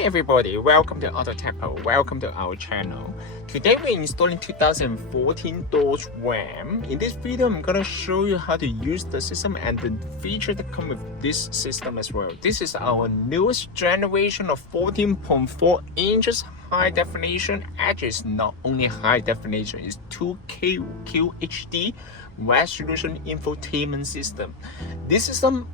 Hi everybody, welcome to AutoTecPro, welcome to our channel. Today we're installing 2014 Dodge Ram. In this video I'm gonna show you how to use the system and the feature that come with this system as well. This is our newest generation of 14.4 inches high definition. Actually it's not only high definition, it's 2K QHD resolution infotainment system. This system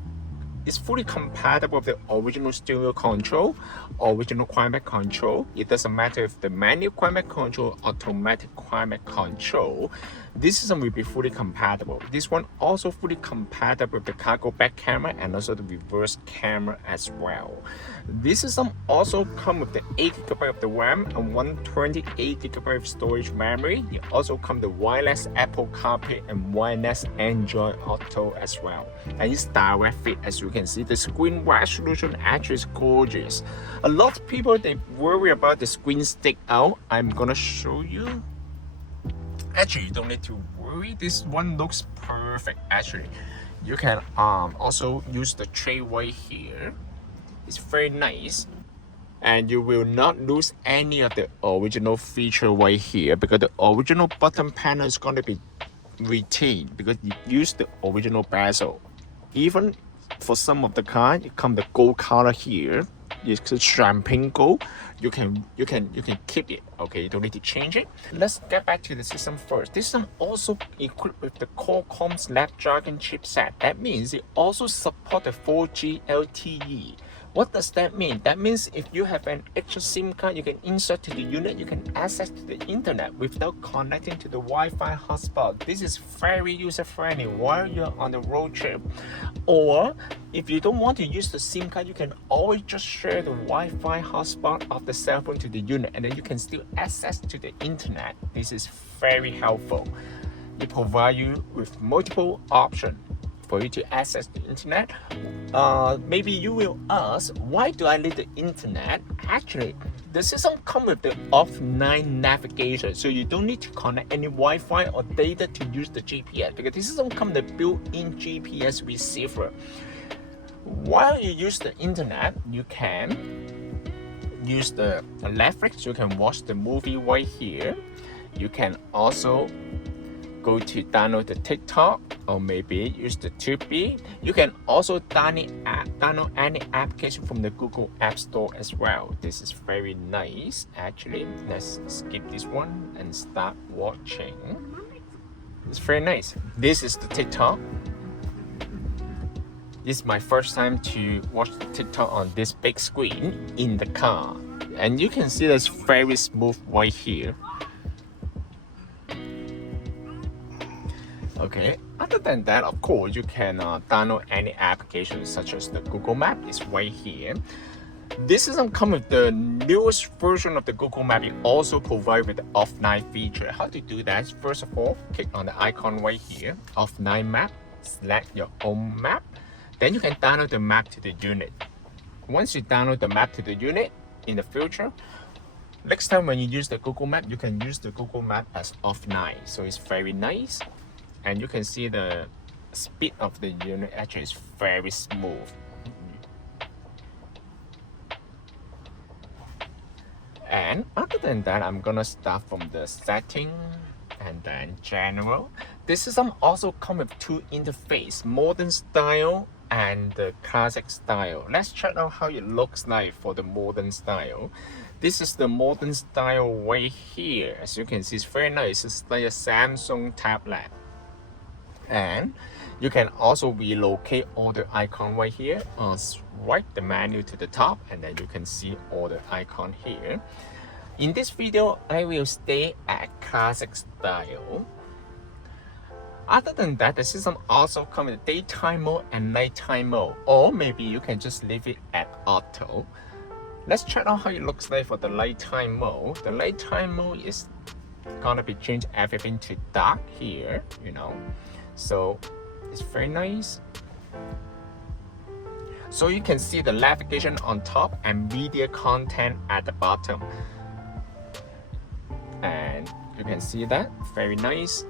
is fully compatible with the original stereo control, original climate control. It doesn't matter if the manual climate control, automatic climate control. This system will be fully compatible. This one also fully compatible with the cargo back camera and also the reverse camera as well. This system also comes with the 8GB of the RAM and 128GB of storage memory. It also comes with wireless Apple CarPlay and wireless Android Auto as well. And it's direct fit. As you can see, the screen resolution actually is gorgeous. A lot of people, they worry about the screen stick out. I'm gonna show you. Actually, you don't need to worry. This one looks perfect. Actually, you can also use the tray right here. It's very nice, and you will not lose any of the original feature right here because the original button panel is going to be retained because you use the original bezel. Even for some of the car, it comes the gold color here. It's champagne gold. You can keep it. Okay, you don't need to change it. Let's get back to the system first. This system also equipped with the Qualcomm Snapdragon chipset. That means it also supports the 4G LTE. What does that mean? That means if you have an extra SIM card, you can insert to the unit, you can access to the internet without connecting to the Wi-Fi hotspot. This is very user-friendly while you're on the road trip. Or if you don't want to use the SIM card, you can always just share the Wi-Fi hotspot of the cell phone to the unit, and then you can still access to the internet. This is very helpful. It provides you with multiple options for you to access the internet. Maybe you will ask, why do I need the internet? Actually, the system comes with the offline navigation, so you don't need to connect any Wi-Fi or data to use the GPS because this system comes with the built-in GPS receiver. While you use the internet, you can use the Netflix. You can watch the movie right here. You can also go to download the TikTok or maybe use the Tubi. You can also download any application from the Google App Store as well. This is very nice actually. Let's skip this one and start watching. It's very nice. This is the TikTok. This is my first time to watch the TikTok on this big screen in the car. And you can see that's very smooth right here. Okay, other than that, of course, you can download any application such as the Google Map. It's right here. This system comes with the newest version of the Google Map. It also provides with the offline feature. How to do that? First of all, click on the icon right here, offline map, select your own map. Then you can download the map to the unit. Once you download the map to the unit, in the future, next time when you use the Google Map, you can use the Google Map as offline. So it's very nice. And you can see the speed of the unit actually is very smooth. And other than that, I'm gonna start from the setting and then general. This system also comes with two interfaces, modern style and the classic style. Let's check out how it looks like for the modern style. This is the modern style right here. As you can see, it's very nice. It's like a Samsung tablet. And you can also relocate all the icon right here. Swipe the menu to the top and then you can see all the icon here. In this video, I will stay at classic style. Other than that, the system also comes with daytime mode and nighttime mode, or maybe you can just leave it at auto. Let's check out how it looks like for the nighttime mode. The nighttime mode is gonna be changed everything to dark here, you know. So it's very nice. So you can see the navigation on top and media content at the bottom. And you can see that, very nice.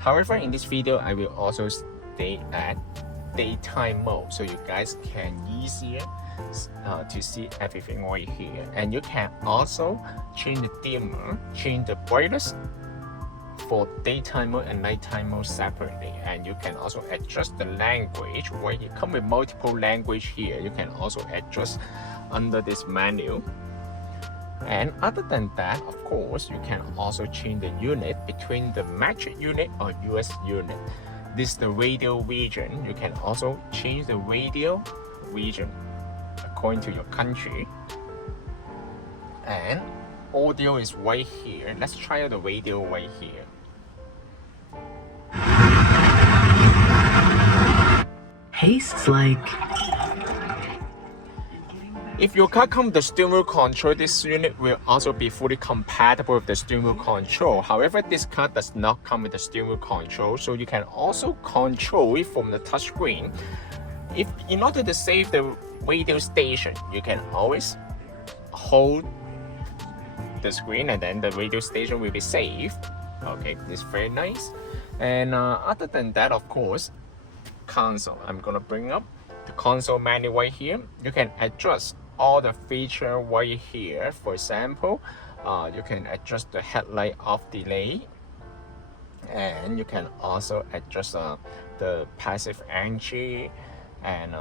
However, in this video, I will also stay at daytime mode so you guys can easier to see everything right here. And you can also change the dimmer, change the brightness for daytime mode and nighttime mode separately. And you can also adjust the language where you come with multiple language here. You can also adjust under this menu. And other than that, of course, you can also change the unit between the metric unit or US unit. This is the radio region. You can also change the radio region according to your country. And audio is right here. Let's try out the radio right here. Tastes like... If your car comes with the steering wheel control, this unit will also be fully compatible with the steering wheel control. However, this car does not come with the steering wheel control, so you can also control it from the touchscreen. In order to save the radio station, you can always hold the screen and then the radio station will be saved. Okay, this is very nice. And other than that, of course, console. I'm gonna bring up the console menu right here. You can adjust all the feature right here. For example, you can adjust the headlight off delay, and you can also adjust the passive entry. And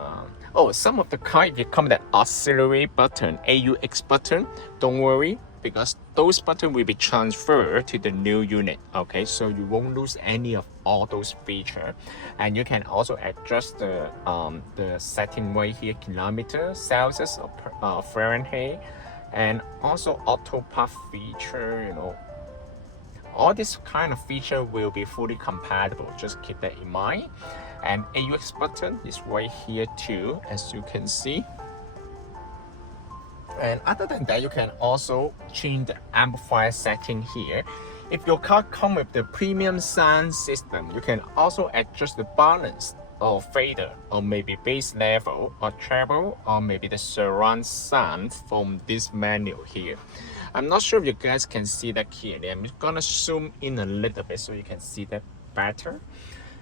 some of the cars, if you come with that auxiliary button, AUX button, don't worry, because those buttons will be transferred to the new unit. Okay, so you won't lose any of all those features. And you can also adjust the setting right here: kilometer, Celsius, or Fahrenheit, and also auto park feature. You know, all this kind of feature will be fully compatible. Just keep that in mind. And AUX button is right here too, as you can see. And other than that, you can also change the amplifier setting here. If your car comes with the premium sound system, you can also adjust the balance or fader, or maybe bass level, or treble, or maybe the surround sound from this menu here. I'm not sure if you guys can see that clearly. I'm gonna zoom in a little bit so you can see that better.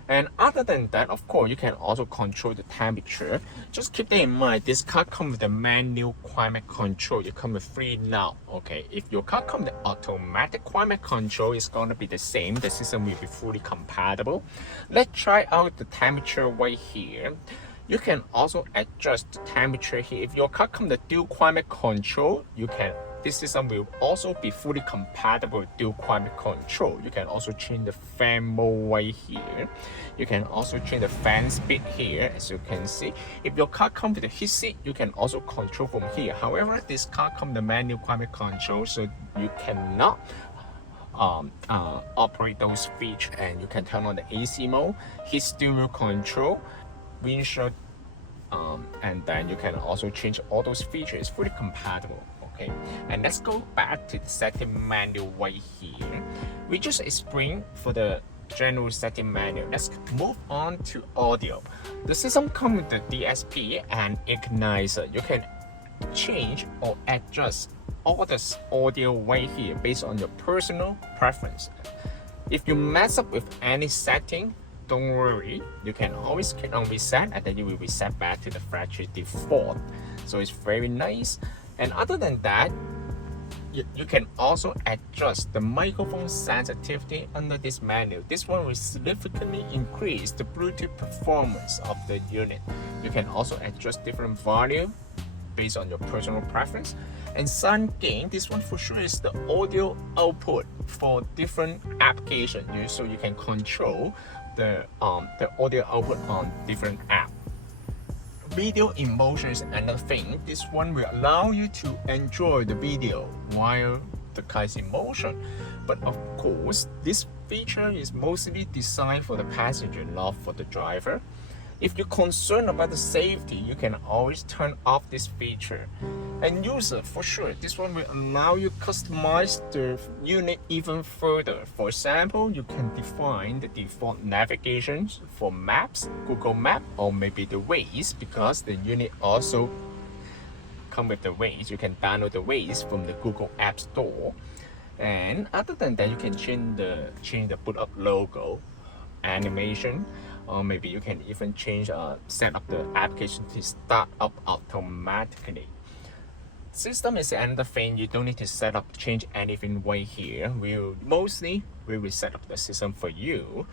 And other than that, of course, you can also control the temperature. Just keep that in mind. This car comes with the manual climate control. You come with 3 now. Okay, if your car comes with automatic climate control, it's gonna be the same. The system will be fully compatible. Let's try out the temperature right here. You can also adjust the temperature here. If your car comes with dual climate control, this system will also be fully compatible with dual climate control. You can also change the fan mode right here. You can also change the fan speed here, as you can see. If your car comes with a heat seat, you can also control from here. However, this car comes with the manual climate control, so you cannot operate those features. And you can turn on the AC mode, heat steering wheel control, windshield, and then you can also change all those features. It's fully compatible. Okay, and let's go back to the setting menu right here. We just explained for the general setting menu. Let's move on to audio. The system comes with the DSP and equalizer. You can change or adjust all this audio right here based on your personal preference. If you mess up with any setting, don't worry, you can always click on reset and then you will reset back to the factory default. So it's very nice. And other than that, you can also adjust the microphone sensitivity under this menu. This one will significantly increase the Bluetooth performance of the unit. You can also adjust different volume based on your personal preference. And sound gain, this one for sure is the audio output for different applications. So you can control the audio output on different apps. Video emotion is another thing. This one will allow you to enjoy the video while the car is in motion. But of course, this feature is mostly designed for the passenger, not for the driver. If you're concerned about the safety, you can always turn off this feature. And user, for sure, this one will allow you to customize the unit even further. For example, you can define the default navigation for maps, Google Map, or maybe the Waze, because the unit also comes with the Waze. You can download the Waze from the Google App Store. And other than that, you can change the boot up logo, animation, or maybe you can even change set up the application to start up automatically. System is another thing. You don't need to set up, change anything right here. We will set up the system for you.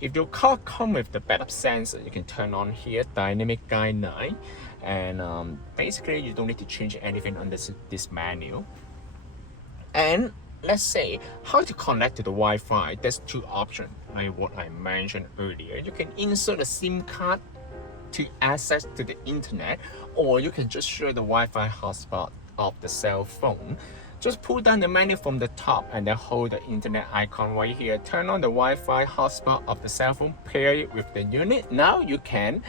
If your car comes with the backup sensor, you can turn on here dynamic guideline, and basically you don't need to change anything on this menu. And let's say how to connect to the Wi-Fi. There's two options, like what I mentioned earlier. You can insert a SIM card to access to the internet, or you can just share the Wi-Fi hotspot of the cell phone. Just pull down the menu from the top and then hold the internet icon right here. Turn on the Wi-Fi hotspot of the cell phone, pair it with the unit. Now you can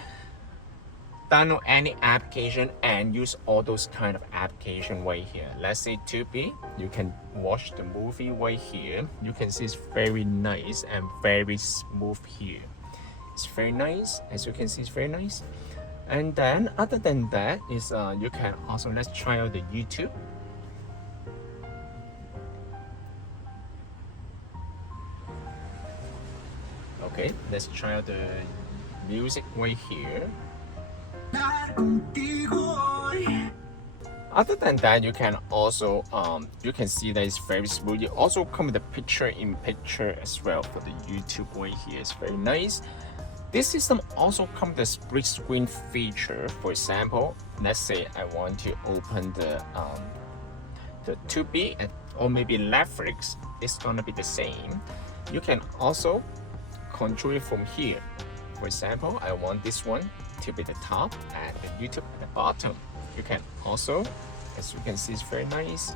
download any application and use all those kind of application right here. Let's say 2B, you can watch the movie right here. You can see it's very nice and very smooth here. It's very nice, as you can see, it's very nice. And then other than that is you can also, let's try out the YouTube. Okay, let's try out the music right here. Other than that, you can also you can see that it's very smooth. You also come with a picture-in-picture as well for the YouTube right here. It's very nice. This system also comes with a split screen feature. For example, let's say I want to open the 2B or maybe Netflix. It's gonna be the same. You can also control it from here. For example, I want this one to be the top and the YouTube at the bottom. You can also, as you can see, it's very nice.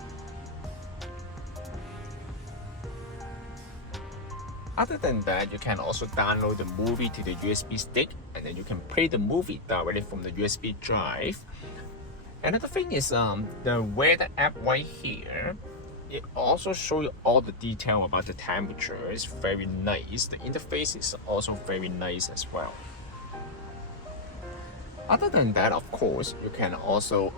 Other than that, you can also download the movie to the USB stick, and then you can play the movie directly from the USB drive. Another thing is the weather app right here. It also shows you all the detail about the temperature. It's very nice. The interface is also very nice as well. Other than that, of course, you can also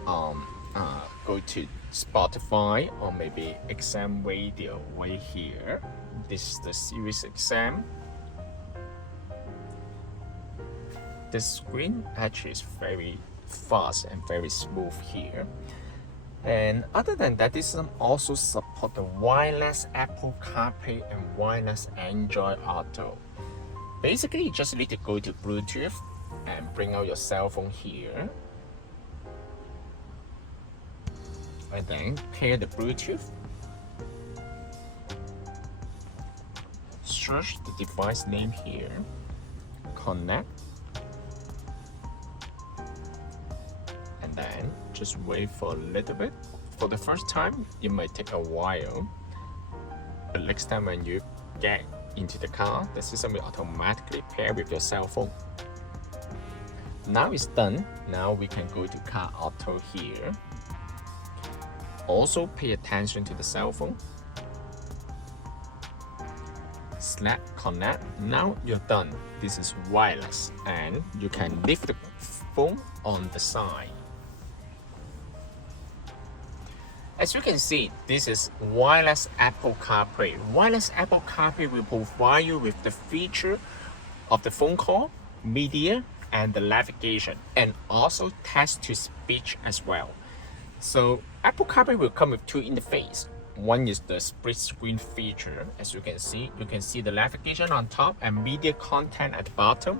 go to Spotify or maybe XM radio right here. This is the Sirius XM. The screen actually is very fast and very smooth here. And other than that, this system also supports the wireless Apple CarPlay and wireless Android Auto. Basically, you just need to go to Bluetooth and bring out your cell phone here. And then pair the Bluetooth. Search the device name here. Connect. And then just wait for a little bit. For the first time, it might take a while. But next time when you get into the car, the system will automatically pair with your cell phone. Now it's done. Now we can go to Car Auto here. Also pay attention to the cell phone. Select connect. Now you're done. This is wireless and you can leave the phone on the side. As you can see, this is wireless Apple CarPlay. Wireless Apple CarPlay will provide you with the feature of the phone call, media, and the navigation, and also text-to-speech as well. So Apple CarPlay will come with two interfaces. One is the split screen feature. As you can see the navigation on top and media content at the bottom.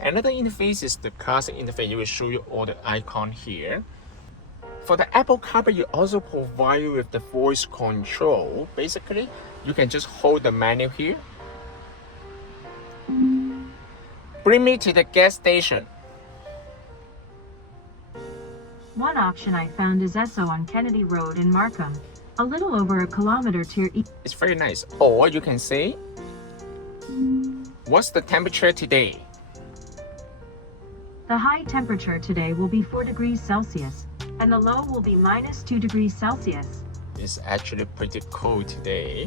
Another interface is the classic interface. It will show you all the icon here. For the Apple CarPlay, you also provide you with the voice control. Basically, you can just hold the menu here. Bring me to the gas station. One option I found is Esso on Kennedy Road in Markham, a little over a kilometer to your east. It's very nice. Or you can say, what's the temperature today? The high temperature today will be 4 degrees Celsius, and the low will be -2 degrees Celsius. It's actually pretty cold today.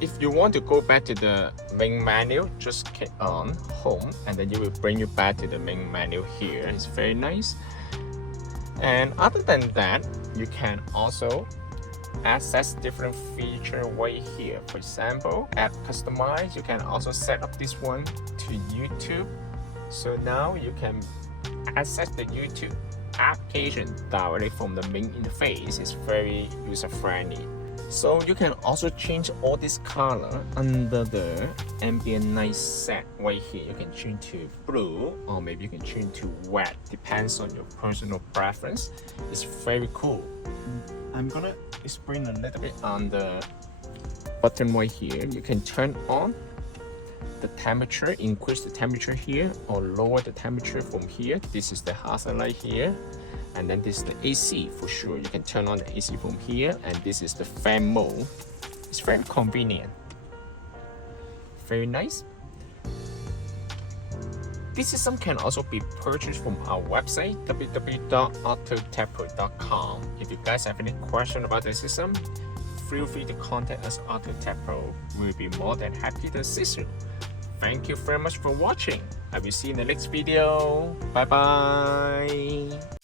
If you want to go back to the main menu, just click on home and then it will bring you back to the main menu here. It's very nice. And other than that, you can also access different features right here. For example, app customize. You can also set up this one to YouTube. So now you can access the YouTube application directly from the main interface. It's very user-friendly. So you can also change all this color under the ambient night set right here. You can change to blue, or maybe you can change to white, depends on your personal preference. It's very cool. I'm gonna explain a little bit on the button right here. You can turn on the temperature, increase the temperature here, or lower the temperature from here. This is the hazard light here. And then this is the AC for sure. You can turn on the AC from here, and this is the fan mode. It's very convenient. Very nice. This system can also be purchased from our website, www.AutoTecPro.com. If you guys have any question about the system, feel free to contact us, AutoTecPro. We'll be more than happy to assist you. Thank you very much for watching. I will see you in the next video. Bye bye.